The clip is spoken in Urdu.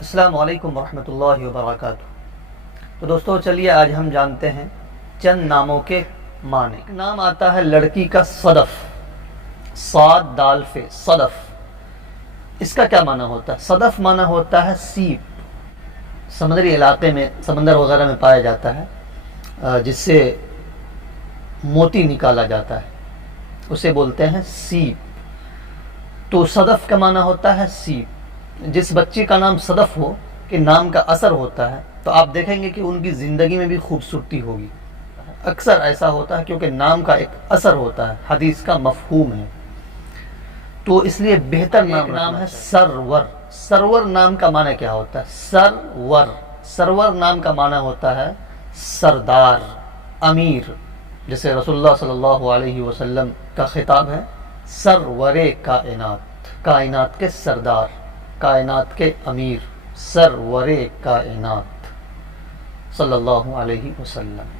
السلام علیکم ورحمۃ اللہ وبرکاتہ۔ تو دوستو چلیے آج ہم جانتے ہیں چند ناموں کے معنی۔ ایک نام آتا ہے لڑکی کا صدف، صاد دال فے صدف۔ اس کا کیا معنی ہوتا ہے؟ صدف معنی ہوتا ہے سیپ، سمندری علاقے میں سمندر وغیرہ میں پایا جاتا ہے، جس سے موتی نکالا جاتا ہے، اسے بولتے ہیں سیپ۔ تو صدف کا معنی ہوتا ہے سیپ۔ جس بچی کا نام صدف ہو کہ نام کا اثر ہوتا ہے تو آپ دیکھیں گے کہ ان کی زندگی میں بھی خوبصورتی ہوگی۔ اکثر ایسا ہوتا ہے کیونکہ نام کا ایک اثر ہوتا ہے، حدیث کا مفہوم ہے، تو اس لیے بہتر نام ہے سرور۔ سرور نام کا معنی کیا ہوتا ہے؟ سرور، سرور نام کا معنی ہوتا ہے سردار، امیر۔ جیسے رسول اللہ صلی اللہ علیہ وسلم کا خطاب ہے سرور کائنات، کائنات کے سردار، کائنات کے امیر، سرور کائنات صلی اللہ علیہ وسلم۔